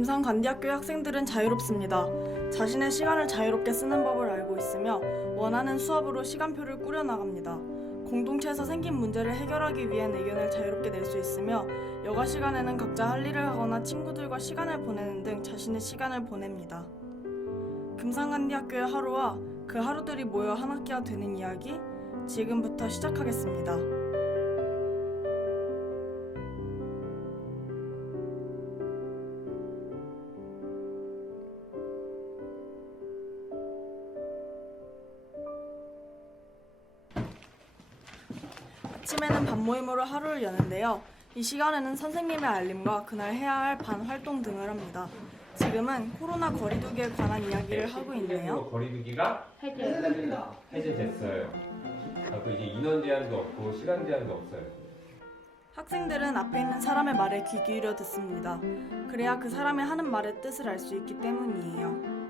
금산관대학교의 학생들은 자유롭습니다. 자신의 시간을 자유롭게 쓰는 법을 알고 있으며 원하는 수업으로 시간표를 꾸려나갑니다. 공동체에서 생긴 문제를 해결하기 위한 의견을 자유롭게 낼 수 있으며 여가 시간에는 각자 할 일을 하거나 친구들과 시간을 보내는 등 자신의 시간을 보냅니다. 금산관대학교의 하루와 그 하루들이 모여 한 학기가 되는 이야기, 지금부터 시작하겠습니다. 아침에는 반 모임으로 하루를 여는데요. 이 시간에는 선생님의 알림과 그날 해야 할 반 활동 등을 합니다. 지금은 코로나 거리두기에 관한 이야기를 하고 있네요. 거리두기가 해제됐어요. 그 이제 인원 제한도 없고 시간 제한도 없어요. 학생들은 앞에 있는 사람의 말에 귀 기울여 듣습니다. 그래야 그 사람이 하는 말의 뜻을 알 수 있기 때문이에요.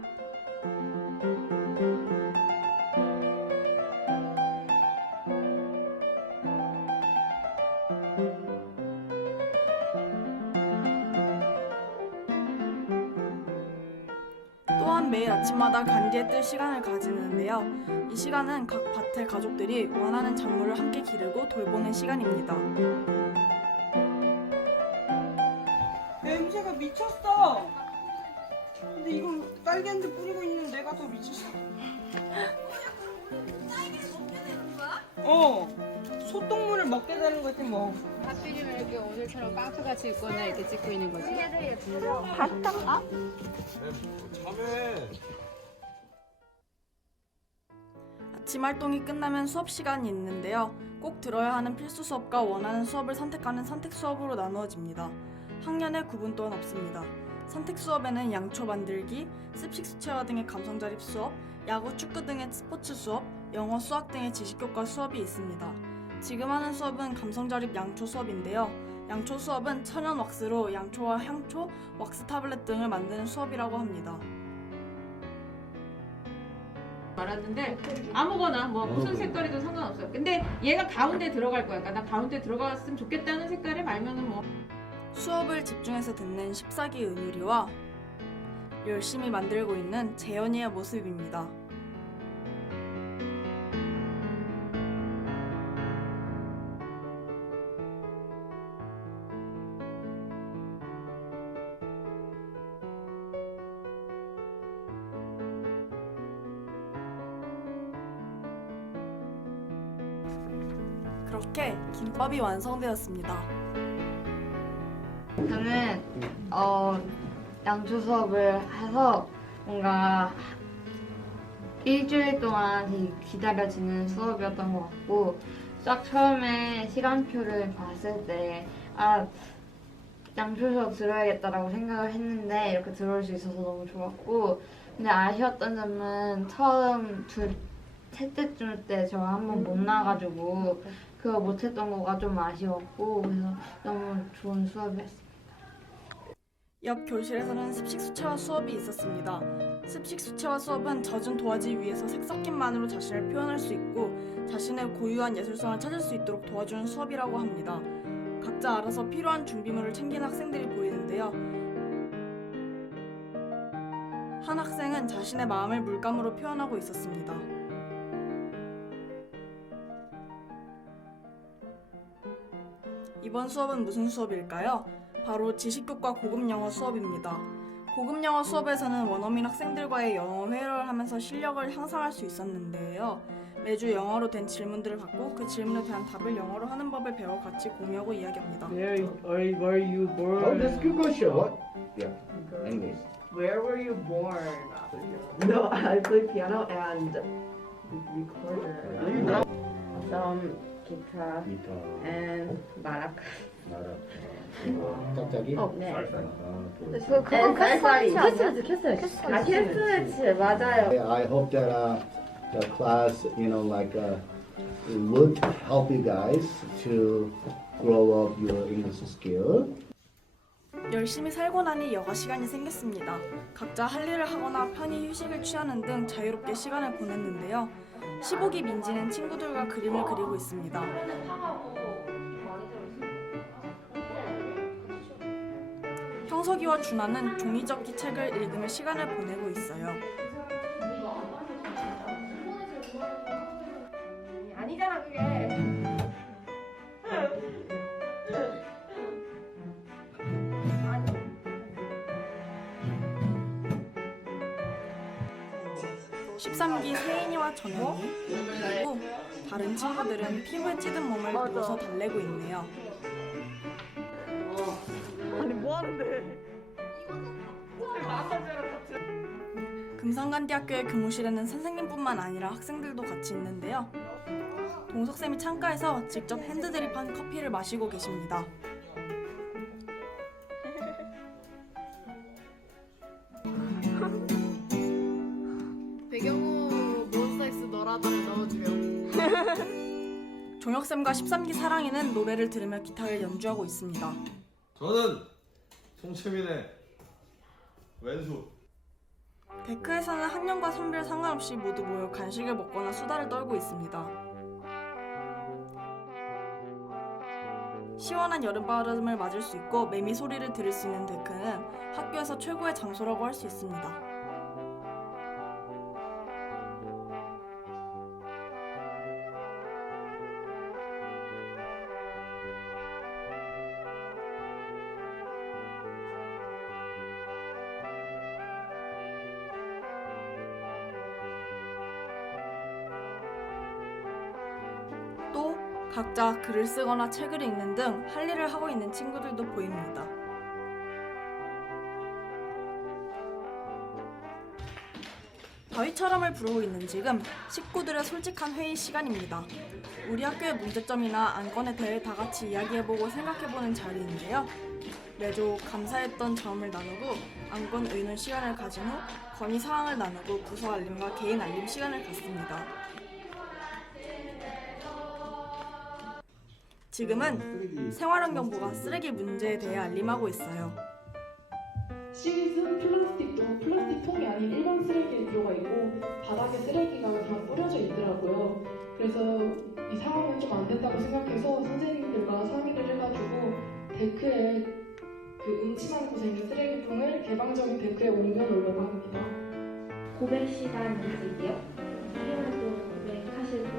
또한 매일 아침마다 간디에 뜰 시간을 가지는데요. 이 시간은 각 밭의 가족들이 원하는 작물을 함께 기르고 돌보는 시간입니다. 냄새가 미쳤어. 근데 이거 딸기한테 뿌리고 있는 내가 더 미쳤어. 딸기를 먹게 되는 거야? 소똥물을 먹게 되는 거지 뭐. 하필이면 이렇게 오늘처럼 깡패같이 입거나 이렇게 찍고 있는 거지. 아침 활동이 끝나면 수업 시간이 있는데요. 꼭 들어야 하는 필수 수업과 원하는 수업을 선택하는 선택 수업으로 나누어집니다. 학년에 구분 또한 없습니다. 선택 수업에는 양초 만들기, 습식 수채화 등의 감성 자립 수업, 야구, 축구 등의 스포츠 수업, 영어, 수학 등의 지식 교과 수업이 있습니다. 지금 하는 수업은 감성 자립 양초 수업인데요. 양초 수업은 천연 왁스로 양초와 향초, 왁스 타블렛 등을 만드는 수업이라고 합니다. 말았는데 아무거나 뭐 무슨 색깔이든 상관없어요. 근데 얘가 가운데 들어갈 거야. 그러니까 나 가운데 들어갔으면 좋겠다는 색깔을 말면은 뭐. 수업을 집중해서 듣는 14기 은유리와 열심히 만들고 있는 재현이의 모습입니다. 그렇게 김밥이 완성되었습니다. 저는 양초 수업을 해서 뭔가 일주일 동안 되게 기다려지는 수업이었던 것 같고, 딱 처음에 시간표를 봤을 때 양초 수업 들어야겠다라고 생각을 했는데 이렇게 들어올 수 있어서 너무 좋았고, 근데 아쉬웠던 점은 처음 셋째 주 때 저 한 번 못 나가지고 그거 못했던 거가 좀 아쉬웠고, 그래서 너무 좋은 수업이었어요. 옆 교실에서는 습식 수채화 수업이 있었습니다. 습식 수채화 수업은 젖은 도화지 위에서 색 섞임만으로 자신을 표현할 수 있고 자신의 고유한 예술성을 찾을 수 있도록 도와주는 수업이라고 합니다. 각자 알아서 필요한 준비물을 챙기는 학생들이 보이는데요. 한 학생은 자신의 마음을 물감으로 표현하고 있었습니다. 이번 수업은 무슨 수업일까요? 바로 지식교과 고급영어 수업입니다. 고급영어 수업에서는 원어민 학생들과의 영어 회화를 하면서 실력을 향상할 수 있었는데요. 매주 영어로 된 질문들을 받고 그 질문에 대한 답을 영어로 하는 법을 배워 같이 공유하고 이야기합니다. Where were you born? Oh, that's a good question. What? Yeah. Anyways. Where were you born? No, I play piano and recorder. Some guitar Guitar. and maraca. 짝짝이? 네. 그건 쌀쌀이. 캐스터치. 아, 캐스터치 맞아요. I hope that the class, would help you guys to grow up your English skill. 열심히 살고 나니 여가 시간이 생겼습니다. 각자 할 일을 하거나 편히 휴식을 취하는 등 자유롭게 시간을 보냈는데요. 15기 민지는 친구들과 그림을 그리고 있습니다. 형석이와 준하는 종이접기 책을 읽으며 시간을 보내고 있어요. 아니잖아 그게. 아니. 13기 세인이와 전현이 그리고 다른 친구들은 피부에 찌든 몸을 누워서 달래고 있네요. 금산관대학교의 교무실에는 선생님뿐만 아니라 학생들도 같이 있는데요. 동석쌤이 창가에서 직접 핸드드립한 커피를 마시고 계십니다. 배경으로 몬스타엑스 너라더를 넣어주렴. 종혁쌤과 13기 사랑이는 노래를 들으며 기타를 연주하고 있습니다. 저는 송채민의 왼수. 데크에서는 학년과 성별 상관없이 모두 모여 간식을 먹거나 수다를 떨고 있습니다. 시원한 여름바람을 맞을 수 있고 매미 소리를 들을 수 있는 데크는 학교에서 최고의 장소라고 할 수 있습니다. 또 각자 글을 쓰거나 책을 읽는 등 할 일을 하고 있는 친구들도 보입니다. 바위처럼을 부르고 있는 지금 식구들의 솔직한 회의 시간입니다. 우리 학교의 문제점이나 안건에 대해 다 같이 이야기해보고 생각해보는 자리인데요. 매주 감사했던 점을 나누고 안건 의논 시간을 가진 후 건의 사항을 나누고 부서 알림과 개인 알림 시간을 갖습니다. 지금은 생활환경부가 쓰레기 문제에 대해 알림하고 있어요. 시리즈 플라스틱도 플라스틱 통이 아닌 일반 쓰레기에 들어가 있고 바닥에 쓰레기가 그냥 뿌려져 있더라고요. 그래서 이 상황은 좀 안 된다고 생각해서 선생님들과 상의를 해가지고 데크에 그 음침한 곳에 있는 쓰레기통을 개방적인 데크에 옮겨놓으려고 합니다. 고백 시간 있을게요. 선생님도 고백하실 분.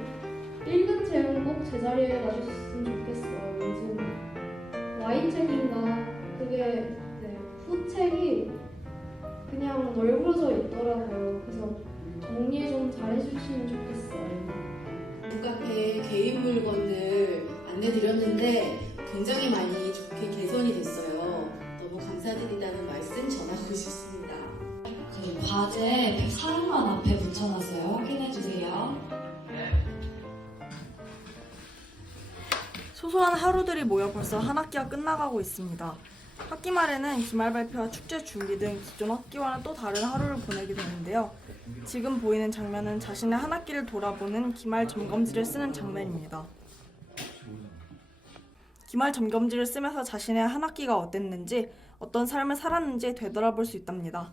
읽은 책은 꼭 제자리에 놔주셨으면 좋겠어요. 요즘 Y책인가 그게 후책이 그냥 널브러져 있더라고요. 그래서 정리 좀 잘해주시면 좋겠어요. 북카페 개인 물건들 안내드렸는데 굉장히 많이 좋게 개선이 됐어요. 너무 감사드린다는 말씀 전하고 싶습니다. 그 과제 104만 앞에 붙여놨어요. 확인해주세요. 소소한 하루들이 모여 벌써 한 학기가 끝나가고 있습니다. 학기 말에는 기말 발표와 축제 준비 등 기존 학기와는 또 다른 하루를 보내게 되는데요. 지금 보이는 장면은 자신의 한 학기를 돌아보는 기말 점검지를 쓰는 장면입니다. 기말 점검지를 쓰면서 자신의 한 학기가 어땠는지, 어떤 삶을 살았는지 되돌아볼 수 있답니다.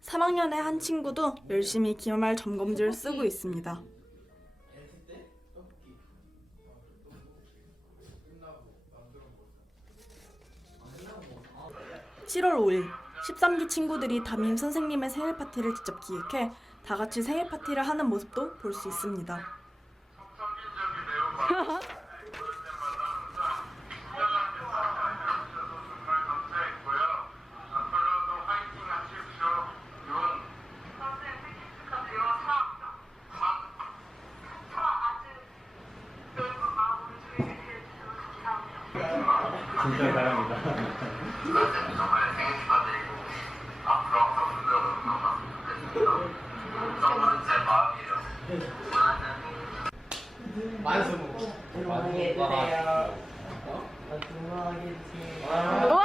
삼 3학년의 한 친구도 열심히 기말 점검지를 쓰고 있습니다. 7월 5일 13기 친구들이 담임 선생님의 생일 파티를 직접 기획해 다 같이 생일 파티를 하는 모습도 볼 수 있습니다. 진짜 사랑합니다. 정말 생일 축하드리고 앞으로 항상 건강하고 정말은 제 마음이에요. 만수 건강하게 드세요.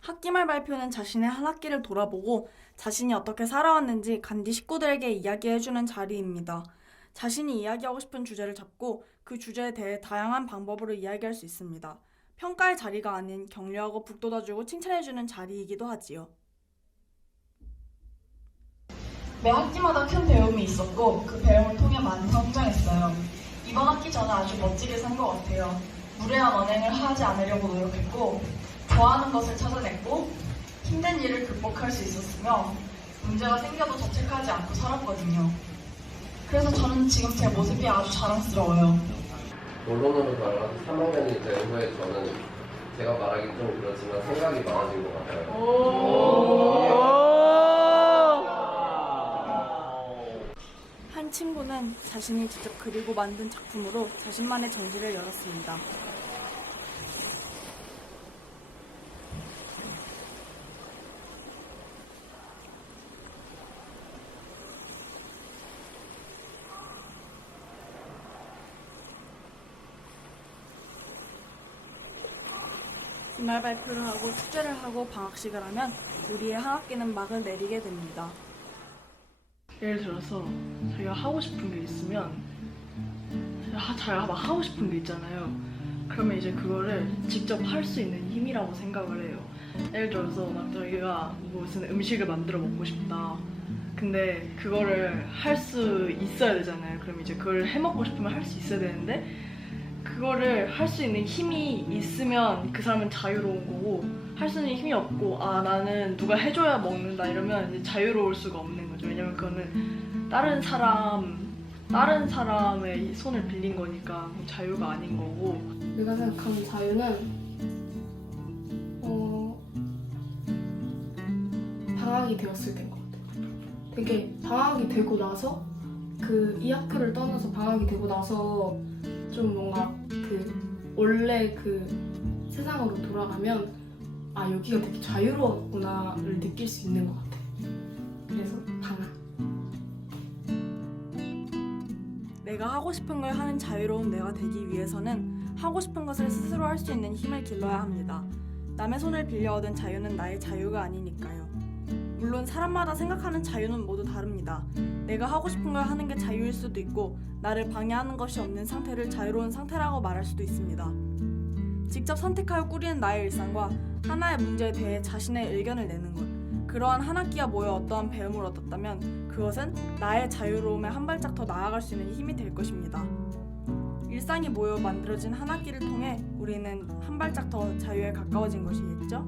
학기말 발표는 자신의 한 학기를 돌아보고 자신이 어떻게 살아왔는지 간디 식구들에게 이야기해주는 자리입니다. 자신이 이야기하고 싶은 주제를 잡고 그 주제에 대해 다양한 방법으로 이야기할 수 있습니다. 평가의 자리가 아닌 격려하고 북돋아주고 칭찬해주는 자리이기도 하지요. 매 학기마다 큰 배움이 있었고 그 배움을 통해 많이 성장했어요. 이번 학기 저는 아주 멋지게 산 것 같아요. 무례한 언행을 하지 않으려고 노력했고 좋아하는 것을 찾아냈고 힘든 일을 극복할 수 있었으며 문제가 생겨도 자책하지 않고 살았거든요. 그래서 저는 지금 제 모습이 아주 자랑스러워요. 본론으로 돌아가서 3학년이 된 후에 저는 제가 말하기 좀 그렇지만 생각이 많아진 것 같아요. 한 친구는 자신이 직접 그리고 만든 작품으로 자신만의 전시를 열었습니다. 기말 발표를 하고 축제를 하고 방학식을 하면 우리의 한 학기는 막을 내리게 됩니다. 예를 들어서 자기가 하고 싶은 게 있으면 자기가 막 하고 싶은 게 있잖아요. 그러면 이제 그거를 직접 할 수 있는 힘이라고 생각을 해요. 예를 들어서 막 자기가 무슨 음식을 만들어 먹고 싶다. 근데 그거를 할 수 있어야 되잖아요. 그럼 이제 그걸 해 먹고 싶으면 할 수 있어야 되는데 그거를 할 수 있는 힘이 있으면 그 사람은 자유로운 거고 할 수 있는 힘이 없고 나는 누가 해줘야 먹는다 이러면 이제 자유로울 수가 없는 거죠. 왜냐면 그거는 다른 사람의 손을 빌린 거니까 자유가 아닌 거고. 내가 생각하는 자유는 방학이 되었을 때인 것 같아. 되게 방학이 되고 나서 이 학교를 떠나서 방학이 되고 나서 좀 뭔가 원래 세상으로 돌아가면 여기가 되게 자유로웠구나를 느낄 수 있는 것 같아. 그래서 방학. 내가 하고 싶은 걸 하는 자유로운 내가 되기 위해서는 하고 싶은 것을 스스로 할 수 있는 힘을 길러야 합니다. 남의 손을 빌려 얻은 자유는 나의 자유가 아니니까요. 물론 사람마다 생각하는 자유는 모두 다릅니다. 내가 하고 싶은 걸 하는 게 자유일 수도 있고 나를 방해하는 것이 없는 상태를 자유로운 상태라고 말할 수도 있습니다. 직접 선택하여 꾸리는 나의 일상과 하나의 문제에 대해 자신의 의견을 내는 것, 그러한 한 학기가 모여 어떠한 배움을 얻었다면 그것은 나의 자유로움에 한 발짝 더 나아갈 수 있는 힘이 될 것입니다. 일상이 모여 만들어진 한 학기를 통해 우리는 한 발짝 더 자유에 가까워진 것이겠죠?